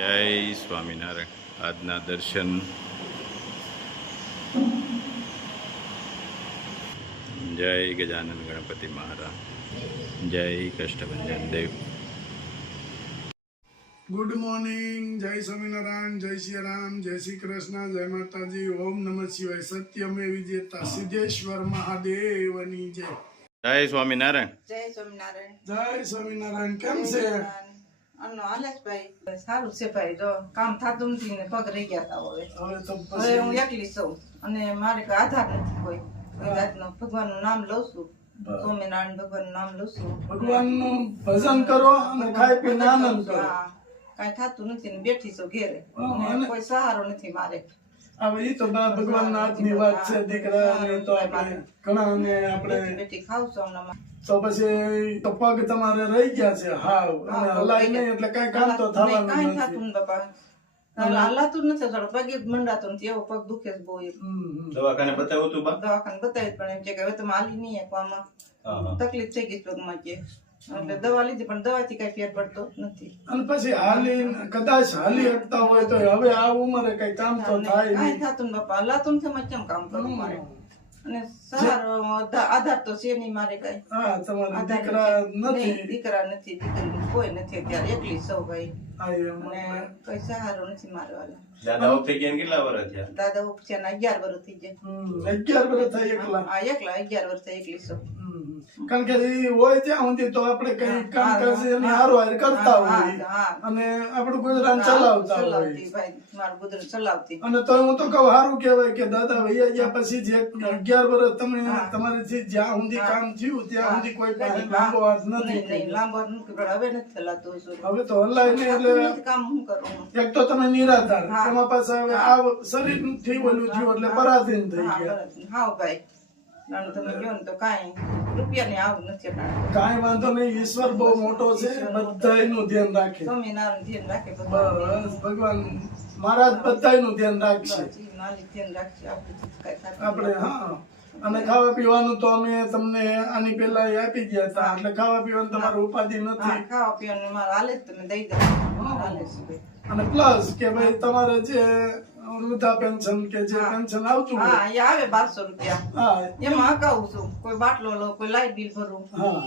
જય સ્વામિનારાયણ. આજના દર્શન જય ગજાનન ગણપતિ મહારાજ, જય કષ્ટભંજન દેવ. ગુડ મોર્નિંગ, જય સ્વામિનારાયણ, જય શ્રી રામ, જય શ્રી કૃષ્ણ, જય માતાજી, ઓમ નમઃ શિવાય. સત્યમે વિજેતા સિદ્ધેશ્વર મહાદેવની જય. જય સ્વામિનારાયણ. જય સ્વામિનારાયણ. જય સ્વામિનારાયણ. કેમ છે? આનો હાલે છે ભાઈ, સારું છે ભાઈ. જો કામ થતું નથી ને પગ રહી ગયા તા. હવે તો હવે હું એકલી છું અને મારે કોઈ આધાર નથી કોઈ જાતનો. ભગવાનનું નામ લઉં છું, સ્વામિનારાયણ ભગવાનનું નામ લઉં છું. ભગવાનનું ભજન કરો અને ખાઈ પીને આનંદ કરો. કાંઈ થતું નથી ને બેઠી છું ઘેરે, અને અને કોઈ સહારો નથી મારે. હવે ઈ તો ભગવાનના હાથની વાત છે. દીકરાને તો આપણે ઘણાને આપણે બેઠી ખાવ છું હમણાં. તો પછી તો પગ તમારે રહી ગયા છે હાવ, અને હલાય નહીં એટલે કઈ કામ તો થવાનું કાંઈ નથી. થતું ને બાપા, હલાતું નથી. થોડો પગે જ મંડાતો નથી, એવો પગ દુખે છે બહુ. દવાખાને બતાવ્યું તું બા? દવાખાને બતાવી પણ એમ કે હવે તમે હાલી નહીં આપવામાં તકલીફ થઈ ગઈ પગમાં કે, એટલે દવા લીધી પણ દવાથી કઈ ફેર પડતો નથી. અને પછી હાલી કદાચ હાલી શકતા હોય તો હવે આ ઉંમરે કઈ કામ તો થાય કાંઈ નહીં. થતું ને બાપા, હલાતું નથી. એમાં કેમ કામ કરું મારે? અને સહારો આધાર તો છે નહીં મારે કઈ. હા, તમારા દીકરા નથી. દીકરા નથી, દીકરી કોઈ નથી. અત્યારે એકલી સૌ ભાઈ, હા, એમ. અને કઈ સહારો નથી મારે વાલા. દાદા થઈ ગયા કેટલા વર્ષ થયા? દાદા ઉપચાર 11 વર્ષ થઈ જાય. 11 વર્ષ થાય એકલા. હા, એકલા 11 વર્ષ થાય એકલી સૌ. કારણ કે એ હોય ત્યાં સુધી તો આપણે કઈ કામ કરશે એની હારવાર કરતા હોય અને આપણું ગુજરાન ચલાવતા હોય. ભાઈ મારું ગુજરાન ચલાવતી. અને તો હું તો કહું સારું કહેવાય કે દાદા વૈયા ગયા પછી જે 11 વર્ષ તમે તમારે જ્યાં સુધી કામ થયું ત્યાં સુધી કોઈ પાસે લાંબો હાથ નથી. નહીં, લાંબો હાથ નથી, પણ હવે નથી ચલાતો. હવે તો હલાય નહીં એટલે કામ શું કરું? એક તો તમે નિરાધાર, તમારા પાસે હવે આ શરીર થી ઓલું થયું એટલે પરાધીન થઈ ગયા. હા ભાઈ, નાનું તમે કહો ને તો કાંઈ રૂપિયાની આવું નથી. કાંઈ વાંધો નહીં, ઈશ્વર બહુ મોટો છે, બધાયનું ધ્યાન રાખે. સ્વામિનારાયણ ધ્યાન રાખે. બસ ભગવાન મહારાજ બધાયનું ધ્યાન રાખશે. ધ્યાન રાખશે આપણે. હા, અને ખાવા પીવાનું તો અમે તમને આની પેલા આપી ગયા હતા, એટલે ખાવા પીવાનું તમારું ઉપાધિ નથી. ખાવા પીવાનું મારે હાલે જ, તમે દઈ દો હાલે છે. અને પ્લસ કે ભાઈ તમારે જે વૃદ્ધા પેન્શન કે જે પેન્શન આવતું હોય, હા, એ આવે 1200 રૂપિયા. હા, એમાં હકાવું છું. કોઈ બાટલો લો, કોઈ લાઈટ બિલ ભરું,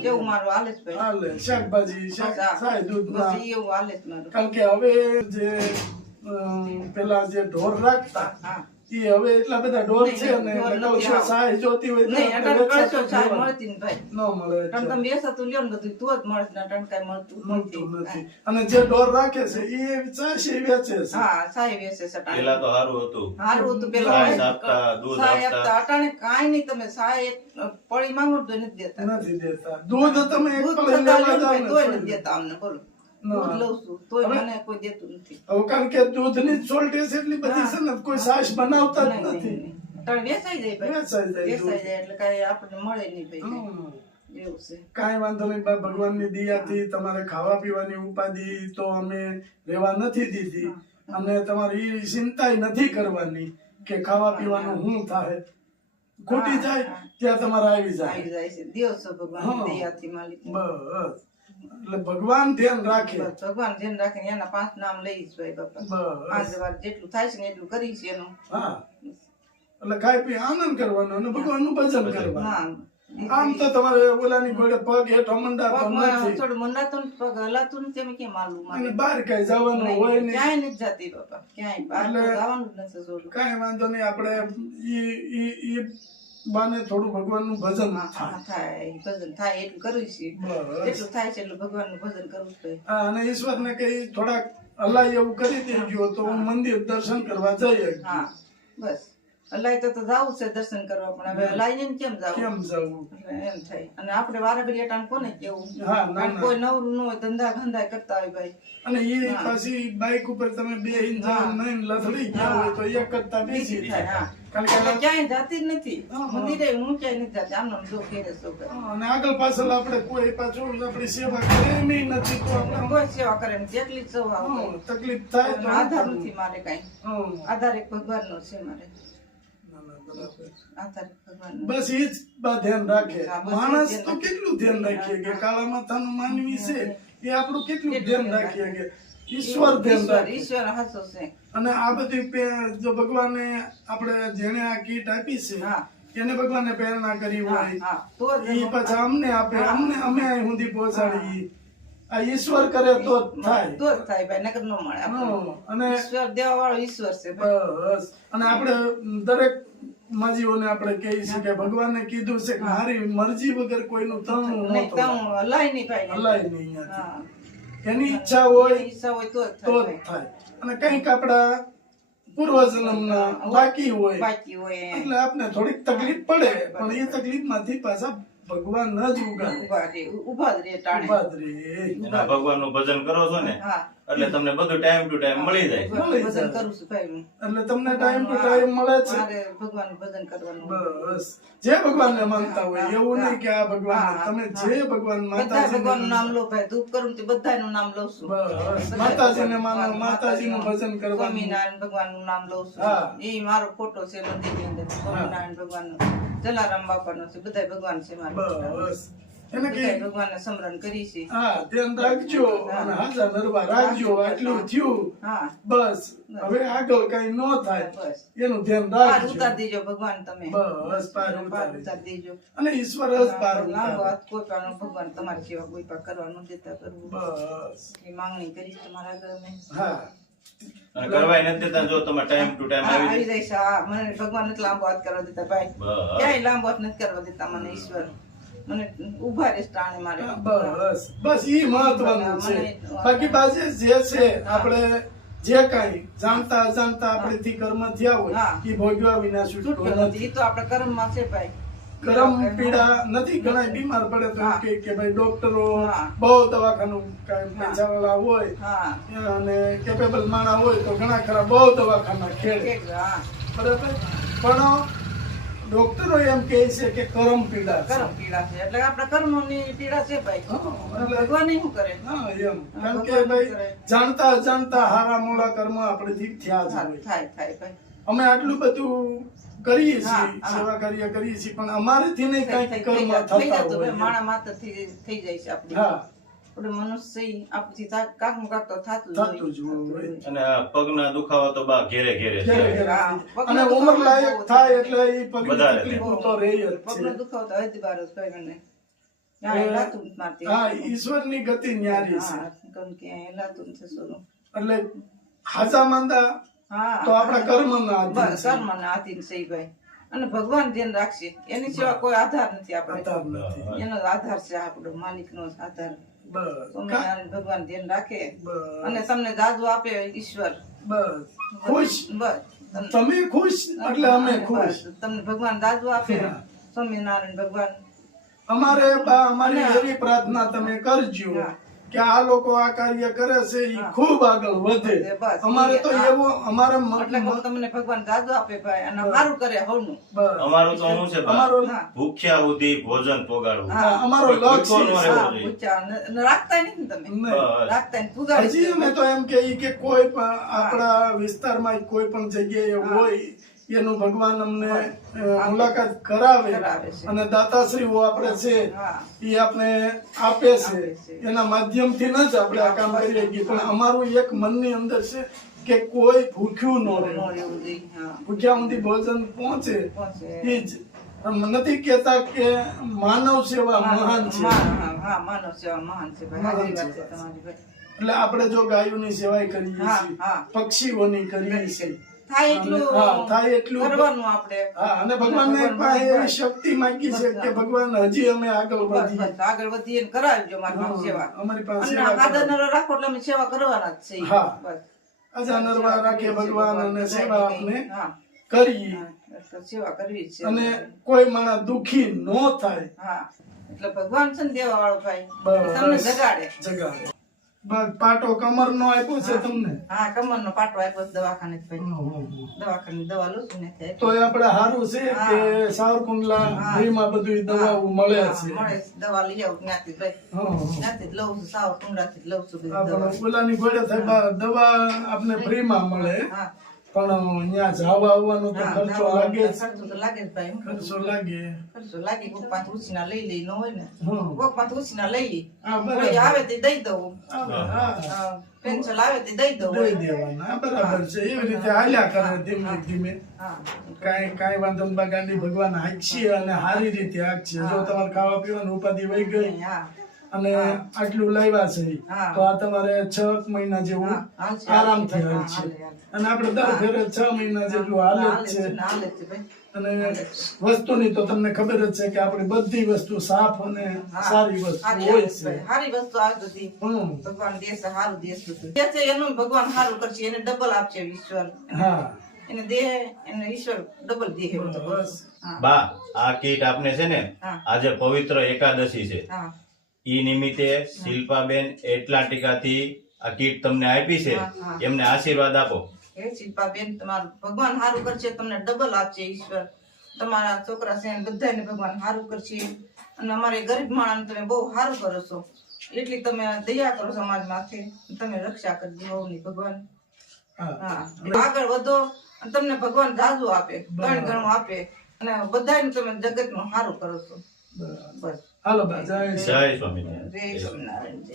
એવું મારું હાલે જ ભાઈ. હાલે. શાકભાજી, સાય દૂધમાં બસ એવું હાલે જ મારું. કારણ કે હવે જે પેલા જે ઢોર રાખતા હા, એ હવે એટલા બધા ઢોર છે ને એટલે સહાય જોતી હોય તો નહીં, અટણ કશો સહાય મળતી ને ભાઈ. ન મળે. અટણ તમે બેસતું લ્યો ને બધું તો જ મળે ને, અટણ કાંઈ મળતું નથી. અને જે ઢોર રાખે છે એ ચાશે વેચે છે. હા, સહાય વેચે છે અટાણે. પેલા તો સારું હતું. સારું હતું પેલા. સહાય આપતા, દૂધ સહાય આપતા. આપતા. અટાણે કાંઈ નહીં. તમે સહાય એક પડી માંગો તો નથી દેતા. નથી દેતા. દૂધ તમે એક દૂધ પડી થતા લેવા લ્યો ને જાવ તોય ને નથી દેતા અમને. બોલો, ના. દૂધ લઉં છું તોય મને કોઈ દેતું નથી. હવે કારણ કે દૂધની શોર્ટેજ એટલી બધી છે ને કોઈ છાશ બનાવતા જ નહીં, નથી. નહીં. અટાણે વેચાઈ જાય ભાઈ. વેચાઈ જાય દૂધ. વેચાઈ જાય એટલે કાંઈ આપણને મળે નહીં ભાઈ. એવું છે. કાંઈ વાંધો નહીં બા, ભગવાનની દયાથી તમારે ખાવા પીવાની ઉપાધિ તો અમે રહેવા નથી દીધી, અને તમારી એ ચિંતા નથી કરવાની કે ખાવા પીવાનું શું થાય. ખૂટી જાય ત્યાં તમારે આવી જાય. આવી જાય છે. દેવ છો ભગવાન દયાથી માલિક. બસ. એટલે ભગવાન ધ્યાન રાખે. બસ ભગવાન ધ્યાન રાખીને એના 5 નામ લઈશ ભાઈ બાપા. બસ. 5 વાર જેટલું થાય છે ને એટલું કરીશ એનું. હા, એટલે ખાઈ પી આનંદ કરવાનો અને ભગવાનનું ભજન કરવાનું. હા, આમ તો તમારે ઓલાની ઘોડે પગ હેઠો મંડાતો નથી થોડું મંડાતું નથી, પગ હલાતું નથી. એમ કેમ હાલવું મારે? અને બહાર કઈ જવાનું હોય નહીં. ક્યાંય નથી જાતી બાપા, ક્યાંય બહાર તો જવાનું જ નથી થોડું. કાંઈ વાંધો નહીં. આપણે ઈ બાને થોડું ભગવાનનું ભજન થાય. થાય ભજન થાય એટલું કરવું છે. બસ. એટલું થાય છે એટલું ભગવાનનું ભજન કરવું છે. હા, અને ઈશ્વરને કઈ થોડાક હલાય એવું કરી દેજો તો હું મંદિર દર્શન કરવા જઈએ. હા, બસ હલાય તો જાવું છે દર્શન કરવા, પણ હવે હલાઈને કેમ જાવું? કેમ જવું? એમ થાય. અને આપણે વારા ઘડી અટાણ કોને કેવું? હા, ના, કારણ ના. કોઈ નવરું ન હોય, ધંધા ધંધા કરતા હોય ભાઈ. અને એ પાછી બાઇક ઉપર તમે બે ઇંજાન નહીં લથડી ગયા હોય તો એક કરતા બીજી થાય. થાય. હા, કારણ કે એટલે ક્યાંય જાતી જ નથી મંદિરે. હું ક્યાંય નથી જાતી. આમ નામ જો ઘેરે છો કરે. અને આગળ પાછળ આપણે કોઈ પાછું આપણી સેવા કરે એમ નથી તો આપણે કોઈ સેવા કરે ને જેટલી જ સૌ આવું તકલીફ થાય તો આધાર નથી મારે કઈ. હમ. આધાર એક ભગવાન નો છે મારે. ના, ના, બરાબર. આધાર ભગવાન બસ એ જ ધ્યાન રાખે. હા, બસ માણસ ધ્યાન તો કેટલું ધ્યાન રાખીએ કે કાળા માથાનું માનવી છે એ આપણું કેટલું ધ્યાન રાખીએ કે ઈશ્વર ધ્યાન રાખે. ઈશ્વર હાચો છે. અને આ બધી જો ભગવાને આપણે જેને આ કીટ આપી છે હા. એને ભગવાને પ્રેરણા કરી હા, હોય હા. તો જ એ પછી અમને આપે, અમે અહીં સુધી પહોંચાડી. આ ઈશ્વર કરે તો જ થાય. તો જ થાય ભાઈ, નકર ન મળે આપણને. અને ઈશ્વર દેવા વાળો ઈશ્વર છે ભાઈ. બસ અને આપણે દરેક માજીઓને આપણે કહીએ છીએ કે ભગવાને કીધું છે કે મારી મરજી વગર કોઈનું તણું ન નહીં તોડાય. તો હલાય નહીં ભાઈ. હલાય નહીં અહીંયાથી. હા. એની ઈચ્છા હોય ઈચ્છા હોય તો જ તો થાય જ થાય. અને કંઈક આપણા પૂર્વજન્મના બાકી હોય બાકી હોય એટલે આપણે થોડીક તકલીફ પડે, પણ એ તકલીફ માંથી પાછા ભગવાન જ ઉગાડે, ઉભા જ રે ટાણે. ઉભા જ રહે. એના ભગવાનનું ભજન કરો છો ને હા. એટલે તમને બધું ટાઈમ ટુ ટાઈમ મળી જાય. મળી ભજન જાય. કરું છું ભાઈ હું. એટલે તમને ટાઈમ ટુ ટાઈમ મળે છે. મારે ભગવાનનું ભજન કરવાનું. બસ જે ભગવાનને માનતા હોય એવું નહીં કે આ ભગવાન, તમે જે ભગવાન બધા માતાજીને ભગવાનનું નામ લો ભાઈ. ધૂપ કરું તો બધાનું નામ લઉં છું. બસ માતાજીને માનો, માતાજીનું ભજન કરવાનું. સ્વામિનારાયણ ભગવાનનું નામ લઉં છું. હા. એ મારો ફોટો છે મંદિરની અંદર. સ્વામિનારાયણ ભગવાનનો, જલારામ બાપાનો છે, બધા ભગવાન છે મારા. બસ એને કે બધા ભગવાનને સ્મરણ કરી છે. હા ધ્યાન રાખજો અને હાજા નરવા રાખજો. આટલું થયું હા. બસ. હવે આગળ કઈ ન થાય બસ. એનું ધ્યાન પાર રાખજો. ઉતાર દેજો ભગવાન તમે. બસ પાર પાર ઉતારે. ઉતાર દેજો. અને ઈશ્વર જ પાર લાંબો ઉતારે. હાથ કોઈ પણ ભગવાન તમારી સેવા કોઈ પણ કરવા ન દેતા કરવું. બસ એ માંગણી કરીશ તમારા ઘરે. હા અને કરવાય નથી દેતા. જો તમે ટાઈમ ટુ ટાઈમ હા, આવી આવી જાય. જાય છે. હા, મને ભગવાન નથી લાંબો હાથ કરવા દેતા ભાઈ. બસ. ક્યાંય લાંબો હાથ નથી કરવા દેતા મને ઈશ્વર. મને ઉભા રહેશ ટાણે મારે. બસ બસ ઈ મહત્વનું છે. બાકી બાજે જે છે આપણે જે કઈ જાણતા અજાણતા આપણેથી કર્મ થયા હોય હા. એ ભોગવ્યા વિના છૂટકો છૂટકો નથી. નથી. ઈ તો આપણા કર્મમાં છે ભાઈ. ગરમ પીડા નથી. ઘણા બીમાર પડે તો હા. કે ભાઈ ડોક્ટરો હા. બહુ દવાખાનું કાંઈ પૈસાવાળા હોય હા. અને કેપેબલ માણસ હોય તો ઘણા ખરા બહુ દવાખાના ખેડે, એક હા. બરાબર. પણ ડોક્ટરો એમ કહે છે કે કરમ પીડા છે. કર્મ પીડા છે એટલે આપણા કર્મોની પીડા છે ભાઈ. હા, એટલે ભગવાન શું કરે? હા એમ. કારણ કે ભાઈ જાણતા અજાણતા હારા મોડા કર્મ આપણેથી થયા જ હોય. થાય થાય ભાઈ. અમે આટલું બધું કરીએ છીએ, હા, હા. સેવા કાર્ય કરીએ છીએ, પણ અમારેથી નહીં થઈ કાંઈક કર્મ જતું થતા ભાઈ. હોય. માણા માથેથી થઈ જાય છે આપણી. હા આપણે મનુષ્ય આપણથી કાકનું કાક તો થતું થતું જ હોય. અને આ પગના દુખાવા તો બા ઘેરે ઘેરે ઘેરે છે. ઘેરે. હા. અને ઉંમર લાયક થાય એટલે એ પગની વધારે તકલીફો તો રહે જ પગનો છે. દુખાવો તો હજી બાર જ ભાઈ મને. ત્યાં લાતું જ મારતી. હા ઈશ્વરની ગતિ ન્યારી છે. હા, કેમ કે અહીંયા લાતું જ છે સોનું. એટલે હાજા માંદા હા. તો આપણા કર્મના આધીન બસ છે. કર્મના આધીન છે ઈ ભાઈ. અને ભગવાન ધ્યાન રાખશે. એની સિવાય કોઈ આધાર નથી આપણે. આધાર નથી. એનો આધાર છે આપણો માલિકનો જ આધાર. બસ સ્વામિનારાયણ ભગવાન ધ્યાન રાખે બસ અને તમને દાદુ આપે ઈશ્વર. બસ ખુશ. બસ. તમે ખુશ એટલે અમે ખુશ. બસ. તમને ભગવાન દાદુ આપે. હા. સ્વામિનારાયણ ભગવાન. અમારી એવી પ્રાર્થના તમે કરજો હા. કે આ લોકો આ કાર્ય કરે છે એ ખૂબ આગળ વધે. બસ. અમારે તો હા. એવો અમારા એટલે કહું તમને ભગવાન દાદુ આપે ભાઈ અને સારું કરે હવનું. બસ. અમારું તો શું છે બા? અમારો હા. ભૂખ્યા સુધી ભોજન પોગાડવું. હા, અમારો કોઈ લક્ષ્ય ભૂખ્યો ન છે. રહેવો હા, જોઈએ. પૂછ્યા. અને રાખતાય નથી ને તમે. નહીં. બસ. રાખતાય ને પુગાડી હજી અમે તો એમ કહીએ કે કોઈ પણ આપણા વિસ્તારમાં કોઈ પણ જગ્યાએ હોય એનું ભગવાન અમને મુલાકાત કરાવે કરાવે છે. અને દાતાશ્રીઓ આપણે છે હા. એ આપણે આપે છે. એના માધ્યમથી ન જ આપણે આ કામ કરીએ છીએ. પણ અમારું એક મનની અંદર છે કે કોઈ ભૂખ્યું ન નો રહે. રહેવું જોઈએ. હા. ભૂખ્યા સુધી ભોજન પહોંચે પહોંચે. એ જ. નથી કેતા કે માનવ સેવા મહાન છે. હા, માનવ સેવા મહાન છે ભાઈ. મહાન સાચી વાત છે. છે તમારી ભાઈ. એટલે આપણે જો ગાયોની સેવા કરીએ હા, છીએ, હા. પક્ષીઓની કરીએ છીએ, થાય એટલું હા, થાય એટલું કરવાનું આપણે. હા, અને ભગવાનને પાસે એવી શક્તિ માંગી છે કે ભગવાન હજી અમે આગળ બસ, વધીએ. બસ, આગળ વધીએ ને કરાવજો મારી પાસે હા, સેવા. અમારી પાસે અને સેવા આદર કરો. નરો રાખો એટલે અમે સેવા કરવાના જ છીએ. હા. બસ. આજા નરવા રાખે ભગવાન અને સેવા આપને હા, કરીએ. હા, એટલે સેવા કરવી જ છે. અને કોઈ માણસ દુખી ન થાય. હા, એટલે ભગવાન છે ને દેવા વાળો ભાઈ બસ. તમને જગાડે. જગાડે. બસ, પાટો કમરનો આપ્યો છે તમને. હા, કમરનો પાટો આપ્યો છે દવાખાને જ ભાઈ. ઓહો. દવાખાને દવા લઉં છું ને થાય. તો એ આપણે સારું છે કે સાવરકુંડલા ફ્રીમાં બધી દવાઓ મળે હા, છે. મળે છે. દવા લઈ આવું ત્યાંથી ભાઈ. હા. ત્યાંથી જ લઉં છું. સાવ કુંડાથી જ લઉં છું બધી દવા. આપણે ઓલાની ઘોડે થાય દવા આપણે ફ્રીમાં મળે, હા, પણ અહીંયા જવા આવવાનો તો હા, ખર્ચો દવા લાગે જ. ખર્ચો તો લાગે જ ભાઈ. ખર્ચો લાગે. ખર્ચો લાગે. કોક પાંચ ઉછીના લઈ ન હોય ને. હા. કોક પાંચ ઉછીના લઈ હા, બરાબર. કોઈ આવે તે દઈ દઉં. હા, હા. હા, પેન્શન આવે તે દઈ દઉં દઈ દેવાના બરાબર છે એવી રીતે હાલ્યા કરે ધીમે ધીમે હા કાંઈ વાંધો નહીં બા ગાંડી ભગવાન હાંકશે અને સારી રીતે હાંકશે જો તમારે ખાવા પીવાની ઉપાધિ વહી ગઈ હા અને આટલું લાવ્યા છે હા. તો આ તમારે 6 મહિના જેવું હા, હાલશે, આરામથી હાલશે, હાલશે હાલે. અને આપણે દર ફેરે 6 મહિના જેટલું હાલે હાલે જ છે છે ને હાલે છે ભાઈ અને વસ્તુની તો તમને ખબર જ છે કે આપણી બધી વસ્તુ સાફ અને હા. સારી વસ્તુ હારી હોય આવે છે છે ભાઈ. હારી વસ્તુ આવે બધી ભગવાન દેશે સારું દેશે બધું. દેશે એનું ભગવાન સારું કરશે એને ડબલ આપશે ઈશ્વર હા એને દે એને ઈશ્વર ડબલ દે એવું તો કહું. બસ હા બા આ કીટ આપને છે ને હા. આજે પવિત્ર એકાદશી છે હા ઈ નિમિત્તે શિલ્પાબેન એટલાન્ટિકાથી આ કીટ તમને આપી છે હા, હા. એમને આશીર્વાદ આપો. હે શિલ્પાબેન તમારું ભગવાન સારું કરશે તમને ડબલ આપશે ઈશ્વર તમારા છોકરા છે ને બધાને ભગવાન સારું કરશે અને અમારે ગરીબ માણસ તમે બહુ સારું કરો છો એટલી તમે દયા કરો સમાજ માથે તમે રક્ષા કરજો હોવની ભગવાન હા હા આગળ વધો અને તમને ભગવાન જાજુ આપે ત્રણ ગણું આપે અને બધાને તમે જગતમાં સારું કરો છો બરાબર. બસ હાલો બા જય જય સ્વામિનારાયણ. જય સ્વામિનારાયણ જય